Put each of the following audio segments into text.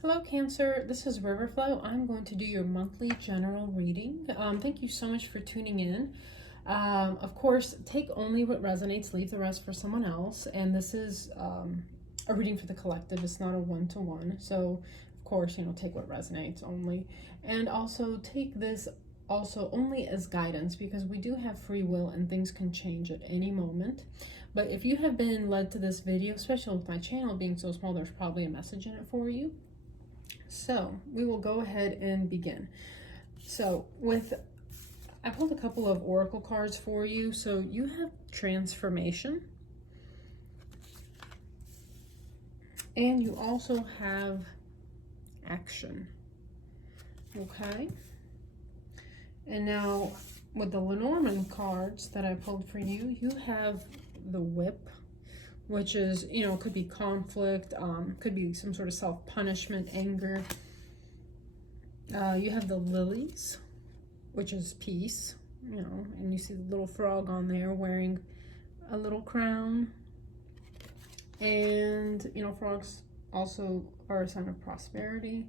Hello Cancer, this is Riverflow. I'm going to do your monthly general reading. Thank you so much for tuning in. Of course, take only what resonates, leave the rest for someone else. And this is a reading for the collective. It's not a one-to-one. So of course, take what resonates only. And also take this also only as guidance, because we do have free will and things can change at any moment. But if you have been led to this video, especially with my channel being so small, there's probably a message in it for you. So we will go ahead and begin. So I pulled a couple of oracle cards for you. So you have transformation, and you also have action. Okay. And now with the Lenormand cards that I pulled for you, you have the Whip, which is, could be conflict, could be some sort of self-punishment, anger. You have the Lilies, which is peace, and you see the little frog on there wearing a little crown. And, frogs also are a sign of prosperity.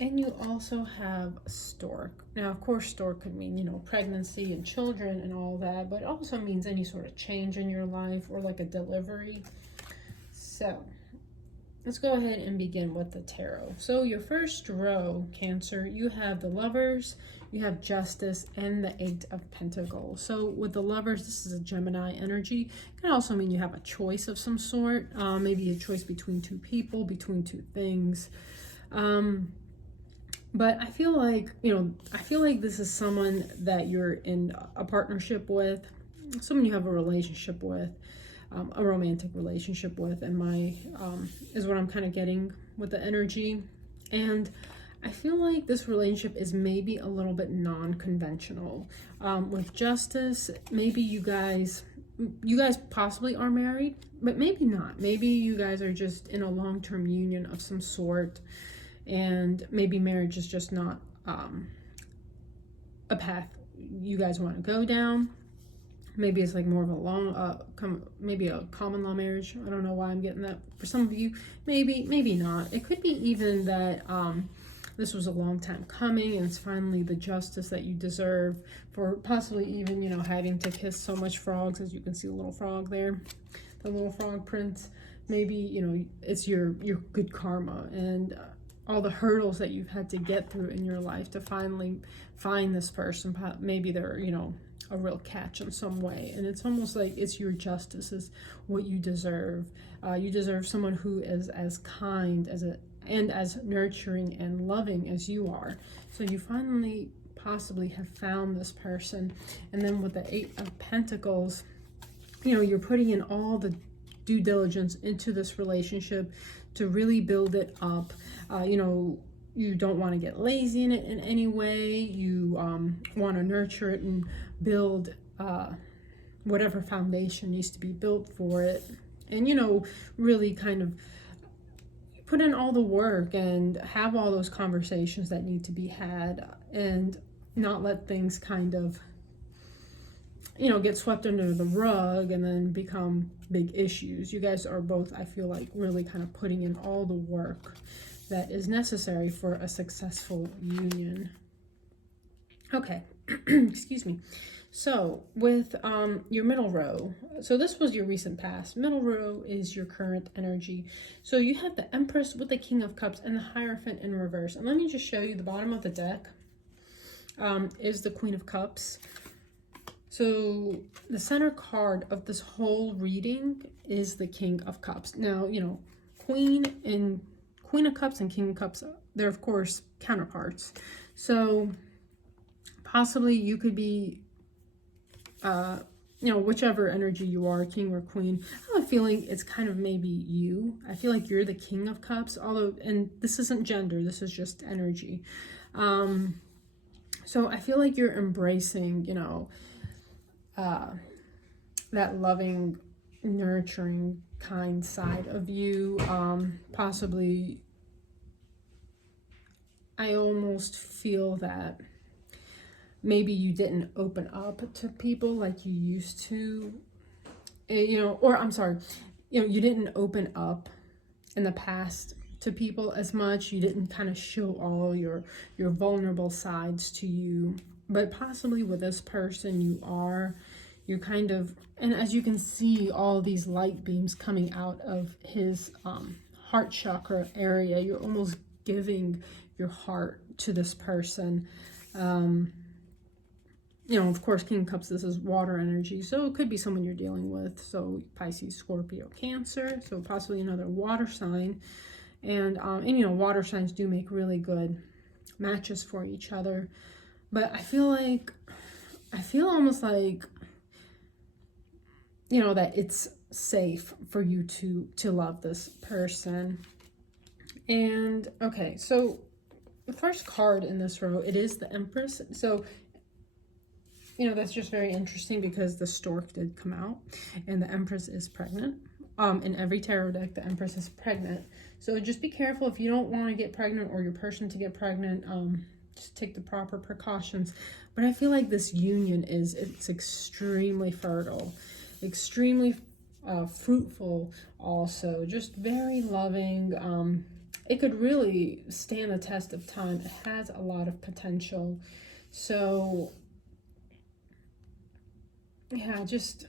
And you also have Stork. Now, of course, Stork could mean, pregnancy and children and all that, but it also means any sort of change in your life or like a delivery. So let's go ahead and begin with the tarot. So your first row, Cancer, you have the Lovers, you have Justice, and the Eight of Pentacles. So with the Lovers, this is a Gemini energy. It can also mean you have a choice of some sort, maybe a choice between two people, between two things. But I feel like, this is someone that you're in a partnership with, someone you have a relationship with, a romantic relationship with, and is what I'm kind of getting with the energy. And I feel like this relationship is maybe a little bit non-conventional. With Justice, maybe you guys possibly are married, but maybe not. Maybe you guys are just in a long-term union of some sort. And maybe marriage is just not a path you guys want to go down. Maybe it's like more of a maybe a common law marriage. I don't know why I'm getting that. For some of you, maybe not. It could be even that this was a long time coming and it's finally the justice that you deserve for possibly even, having to kiss so much frogs. As you can see, the little frog there, the little frog prince. Maybe, it's your good karma and all the hurdles that you've had to get through in your life to finally find this person. Maybe they're, a real catch in some way. And it's almost like it's your justice is what you deserve. You deserve someone who is as kind and as nurturing and loving as you are. So you finally possibly have found this person. And then with the Eight of Pentacles, you're putting in all the due diligence into this relationship to really build it up. You don't want to get lazy in it in any way. You want to nurture it and build whatever foundation needs to be built for it. And, really kind of put in all the work and have all those conversations that need to be had and not let things kind of, get swept under the rug and then become big issues. You guys are both, I feel like, really kind of putting in all the work that is necessary for a successful union. Okay, excuse me. So with your middle row, so this was your recent past. Middle row is your current energy. So you have the Empress with the King of Cups and the Hierophant in reverse. And let me just show you the bottom of the deck is the Queen of Cups. So the center card of this whole reading is the King of Cups. Now, Queen of Cups and King of Cups, they're of course counterparts. So possibly you could be, whichever energy you are, King or Queen. I have a feeling it's kind of maybe you. I feel like you're the King of Cups, and this isn't gender, this is just energy. So I feel like you're embracing, that loving, nurturing, kind side of you. Possibly, I almost feel that maybe you didn't open up to people like you used to, or I'm sorry, you didn't open up in the past to people as much. You didn't kind of show all your vulnerable sides to you. But possibly with this person, you're kind of, and as you can see, all these light beams coming out of his heart chakra area. You're almost giving your heart to this person. You know, of course, King of Cups, this is water energy, so it could be someone you're dealing with. So Pisces, Scorpio, Cancer, so possibly another water sign. And you know, water signs do make really good matches for each other. But I feel almost like, you know, that it's safe for you to love this person. And okay, so the first card in this row, it is the Empress. So, you know, that's just very interesting because the stork did come out and the Empress is pregnant. In every tarot deck, the Empress is pregnant. So just be careful if you don't want to get pregnant or your person to get pregnant. Just take the proper precautions. But I feel like this union it's extremely fertile, extremely fruitful also. Just very loving. It could really stand the test of time. It has a lot of potential. So yeah, just,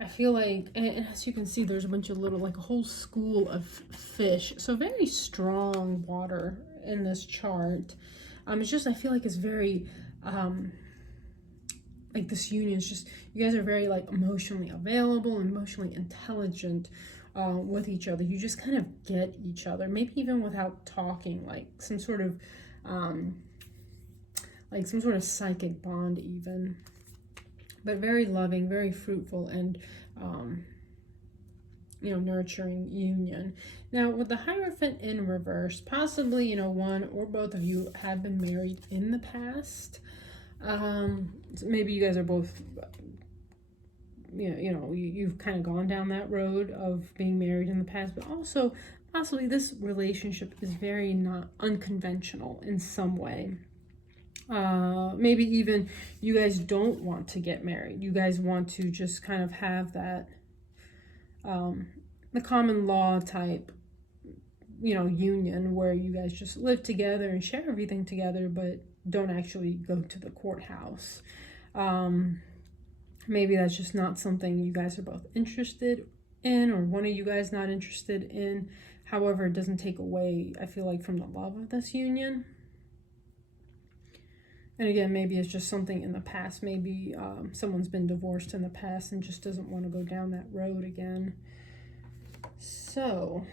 I feel like, and as you can see, there's a bunch of little, like a whole school of fish. So very strong water in this chart. It's just, I feel like it's very, like this union is just, you guys are very like emotionally available, emotionally intelligent with each other. You just kind of get each other, maybe even without talking, like some sort of psychic bond even. But very loving, very fruitful, and you know, nurturing union. Now with the Hierophant in reverse, possibly, you know, one or both of you have been married in the past. So maybe you guys are both, you've kind of gone down that road of being married in the past, but also possibly this relationship is very not unconventional in some way. Maybe even you guys don't want to get married. You guys want to just kind of have that, the common law type, you know, union where you guys just live together and share everything together, but don't actually go to the courthouse. Maybe that's just not something you guys are both interested in, or one of you guys not interested in. However, it doesn't take away, I feel like, from the love of this union. And again, maybe it's just something in the past. Maybe someone's been divorced in the past and just doesn't want to go down that road again. So,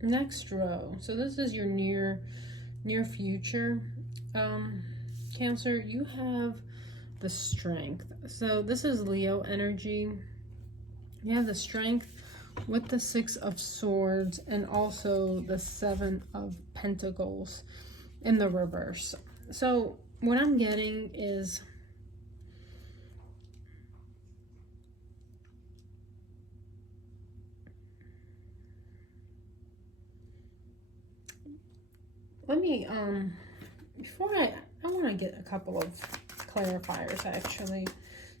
next row. So this is your near future. Cancer, you have the Strength. So this is Leo energy. You have the Strength with the Six of Swords and also the Seven of Pentacles in the reverse. So what I'm getting is let me before I want to get a couple of clarifiers actually.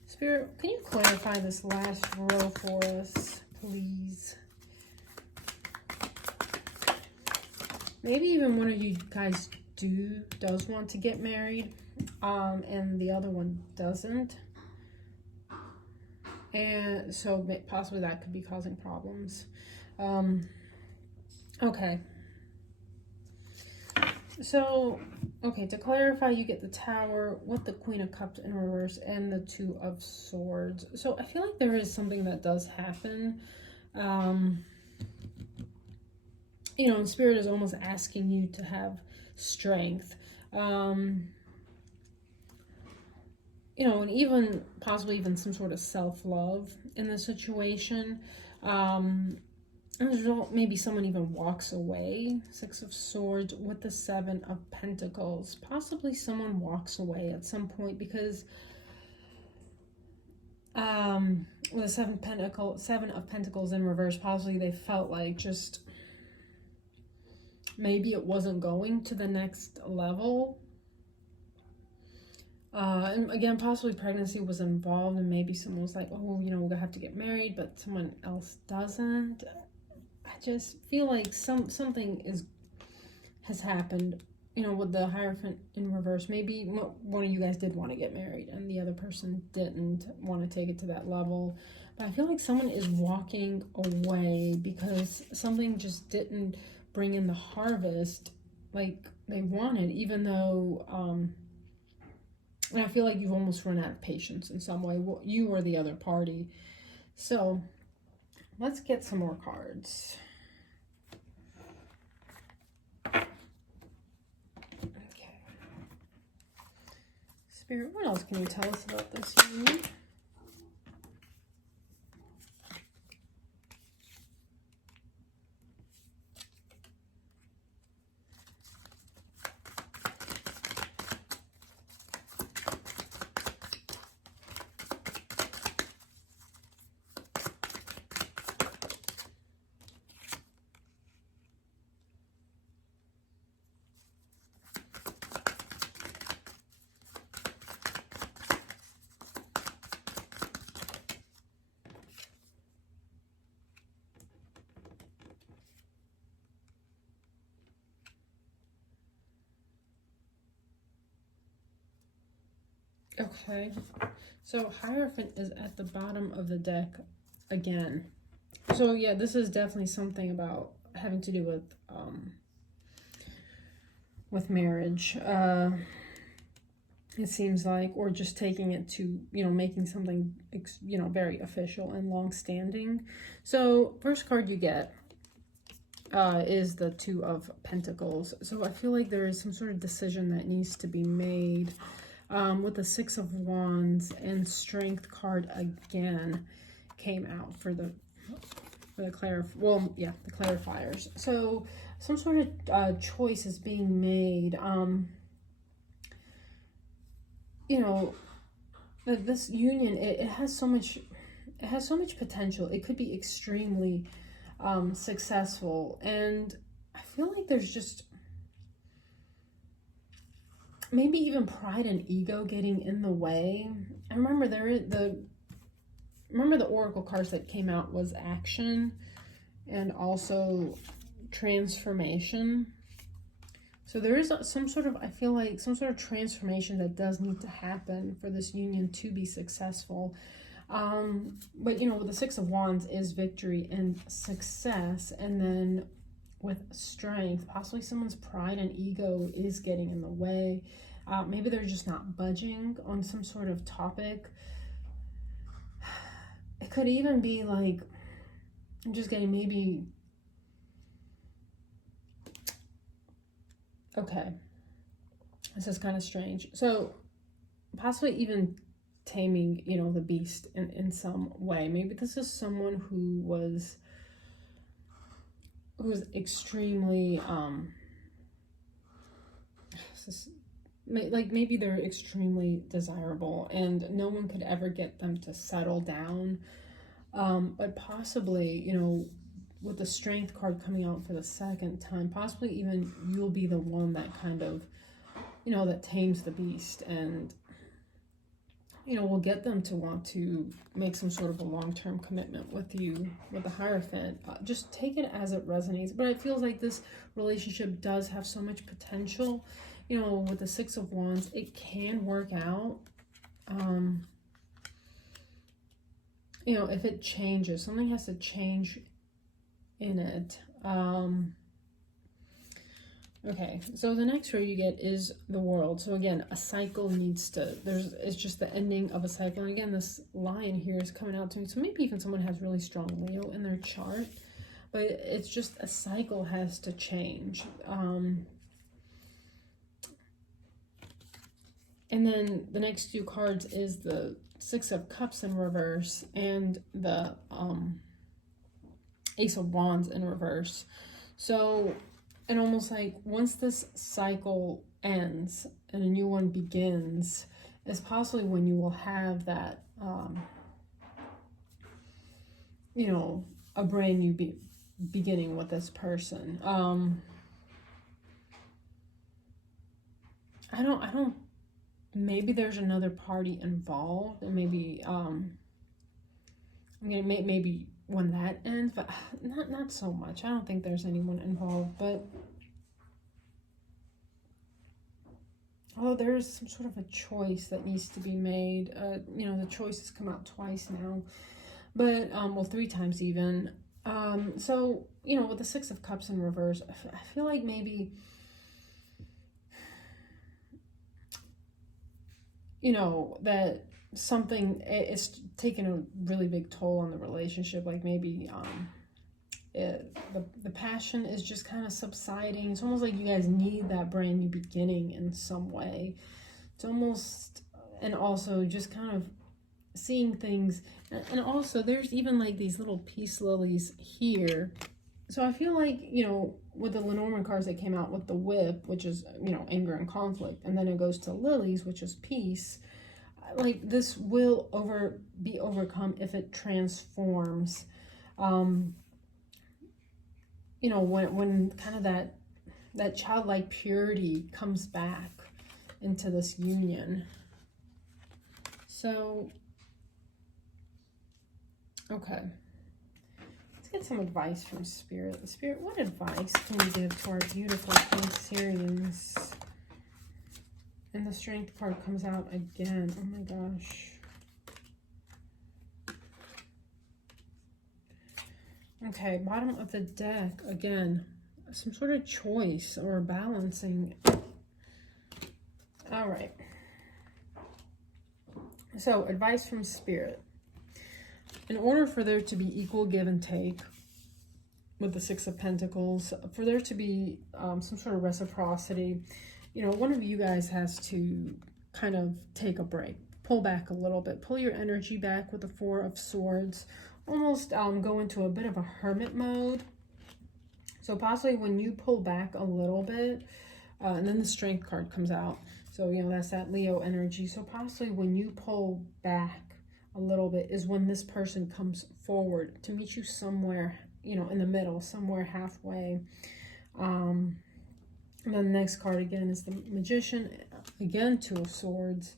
Spirit, can you clarify this last row for us, please? Maybe even one of you guys does want to get married, and the other one doesn't, and so possibly that could be causing problems. Okay, so to clarify, you get the Tower with the Queen of Cups in reverse and the Two of Swords. So I feel like there is something that does happen. You know, and Spirit is almost asking you to have strength, you know, and even possibly even some sort of self-love in the situation. As a result, maybe someone even walks away. Six of Swords with the Seven of Pentacles. Possibly someone walks away at some point because with the Seven of Pentacles in reverse, possibly they felt like just maybe it wasn't going to the next level. And again, possibly pregnancy was involved, and maybe someone was like, oh, you know, we're gonna have to get married, but someone else doesn't. just feel like something has happened, you know, with the Hierophant in reverse. Maybe one of you guys did want to get married and the other person didn't want to take it to that level. But I feel like someone is walking away because something just didn't bring in the harvest like they wanted, even though, and I feel like you've almost run out of patience in some way, you or the other party. So let's get some more cards. Okay. Spirit, what else can you tell us about this union? Okay, so Hierophant is at the bottom of the deck again. So yeah, this is definitely something about having to do with marriage. It seems like, or just taking it to, you know, making something, you know, very official and long-standing. So first card you get is the Two of Pentacles. So I feel like there is some sort of decision that needs to be made. With the Six of Wands and Strength card again came out for the clarifiers. So some sort of choice is being made. You know, this union, it has so much potential. It could be extremely successful, and I feel like there's just maybe even pride and ego getting in the way. I remember the oracle cards that came out was action and also transformation. So there is some sort of, I feel like some sort of transformation that does need to happen for this union to be successful. But you know, with the Six of Wands is victory and success, and then with strength, possibly someone's pride and ego is getting in the way. Maybe they're just not budging on some sort of topic. It could even be like, I'm just getting maybe, okay, this is kind of strange. So possibly even taming, you know, the beast in some way. Maybe this is someone who's extremely like maybe they're extremely desirable and no one could ever get them to settle down, but possibly, you know, with the Strength card coming out for the second time, possibly even you'll be the one that kind of, you know, that tames the beast and, you know, will get them to want to make some sort of a long-term commitment with you, with the Hierophant. Just take it as it resonates. But it feels like this relationship does have so much potential. You know, with the Six of Wands, it can work out. You know, if it changes, something has to change in it. Okay, so the next row you get is the World. So again, a cycle needs to, it's just the ending of a cycle. And again, this Lion here is coming out to me. So maybe even someone has really strong Leo in their chart, but it's just a cycle has to change. And then the next few cards is the Six of Cups in reverse and the Ace of Wands in reverse. So, and almost like once this cycle ends and a new one begins, is possibly when you will have that, you know, a brand new beginning with this person. I don't, maybe there's another party involved, and maybe, maybe when that ends, but not so much. I don't think there's anyone involved, but there's some sort of a choice that needs to be made. You know, the choice has come out twice now, but well, 3 times even. So, you know, with the 6 of Cups in reverse, I feel like maybe, you know, that something is taking a really big toll on the relationship. Like maybe the passion is just kind of subsiding. It's almost like you guys need that brand new beginning in some way. It's almost, and also just kind of seeing things, and also there's even like these little peace lilies here. So I feel like, you know, with the Lenormand cards that came out with the whip, which is, you know, anger and conflict, and then it goes to lilies, which is peace. Like this will be overcome if it transforms. You know, when kind of that childlike purity comes back into this union. So, okay. Let's get some advice from Spirit. Spirit, what advice can you give to our beautiful Cancerians? And the Strength card comes out again. Oh my gosh. Okay, bottom of the deck, again, some sort of choice or balancing. All right. So, advice from Spirit. In order for there to be equal give and take with the 6 of Pentacles, for there to be some sort of reciprocity, you know, one of you guys has to kind of take a break, pull back a little bit, pull your energy back with the 4 of Swords, almost go into a bit of a hermit mode. So possibly when you pull back a little bit, and then the Strength card comes out. So, you know, that's that Leo energy. So possibly when you pull back a little bit is when this person comes forward to meet you somewhere, you know, in the middle, somewhere halfway. And then the next card again is the Magician, again 2 of Swords,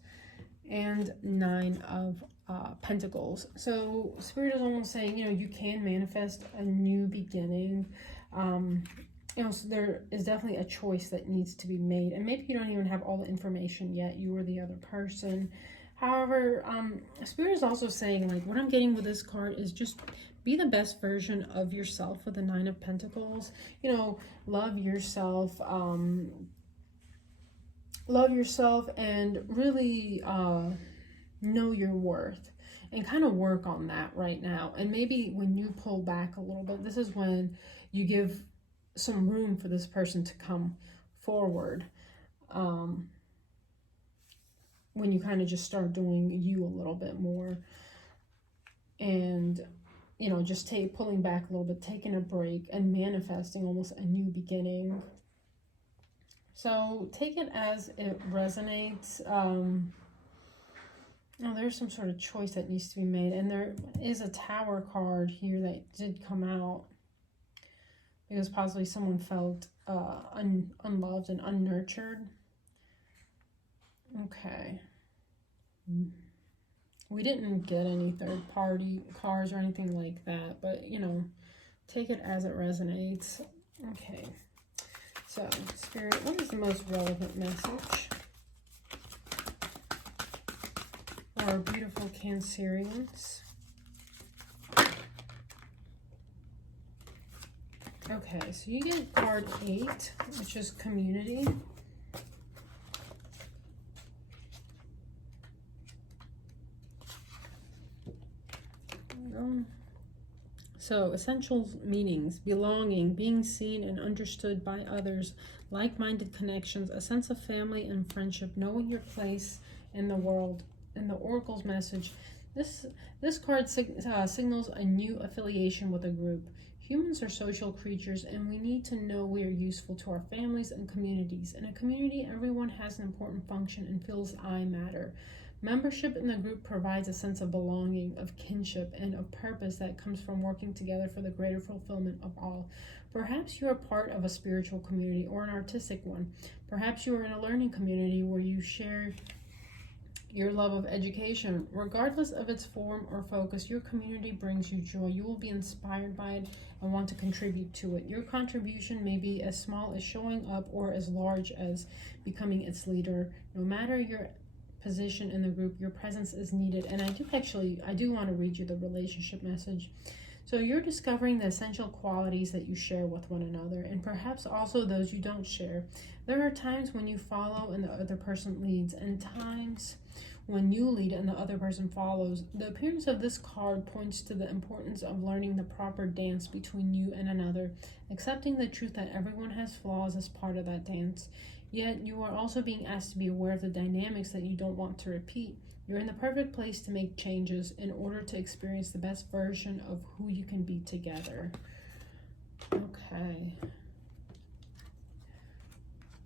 and 9 of Pentacles. So Spirit is almost saying, you know, you can manifest a new beginning. You know, so there is definitely a choice that needs to be made, and maybe you don't even have all the information yet, you or the other person. However, Spirit is also saying, like, what I'm getting with this card is just be the best version of yourself with the 9 of Pentacles. You know, love yourself and really know your worth, and kind of work on that right now. And maybe when you pull back a little bit, this is when you give some room for this person to come forward. When you kind of just start doing you a little bit more, and, you know, just pulling back a little bit, taking a break, and manifesting almost a new beginning. So take it as it resonates. There's some sort of choice that needs to be made, and there is a Tower card here that did come out because possibly someone felt unloved and unnurtured. Okay. We didn't get any third-party cards or anything like that, but, you know, take it as it resonates. Okay. So, Spirit, what is the most relevant message for our beautiful Cancerians? Okay, so you get card 8, which is community. So, essential meanings: belonging, being seen and understood by others, like-minded connections, a sense of family and friendship, knowing your place in the world. And the Oracle's message: this card signals a new affiliation with a group. Humans are social creatures, and we need to know we are useful to our families and communities. In a community, everyone has an important function and feels I matter. Membership in the group provides a sense of belonging, of kinship, and of purpose that comes from working together for the greater fulfillment of all. Perhaps you are part of a spiritual community or an artistic one. Perhaps you are in a learning community where you share Your love of education, regardless of its form or focus, your community brings you joy. You will be inspired by it and want to contribute to it. Your contribution may be as small as showing up or as large as becoming its leader. No matter your position in the group, your presence is needed. And I do want to read you the relationship message. So you're discovering the essential qualities that you share with one another, and perhaps also those you don't share. There are times when you follow and the other person leads, and times when you lead and the other person follows. The appearance of this card points to the importance of learning the proper dance between you and another, accepting the truth that everyone has flaws as part of that dance. Yet you are also being asked to be aware of the dynamics that you don't want to repeat. You're in the perfect place to make changes in order to experience the best version of who you can be together. Okay.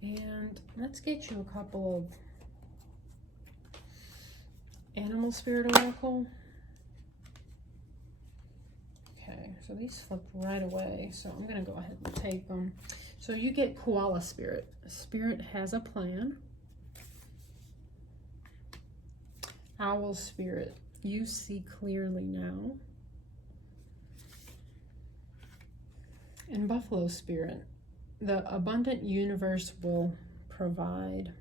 And let's get you a couple of Animal Spirit Oracle. Okay, so these flipped right away, so I'm going to go ahead and take them. So you get Koala Spirit. Spirit has a plan. Owl Spirit, you see clearly now. And Buffalo Spirit, the abundant universe will provide.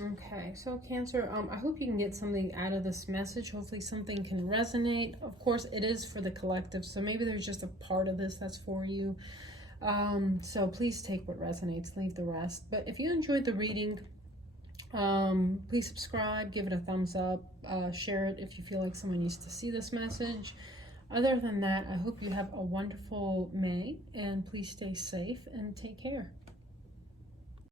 Okay, so Cancer, I hope you can get something out of this message. Hopefully something can resonate. Of course, it is for the collective, so maybe there's just a part of this that's for you. So please take what resonates, leave the rest. But if you enjoyed the reading, please subscribe, give it a thumbs up, share it if you feel like someone needs to see this message. Other than that, I hope you have a wonderful May, and please stay safe and take care.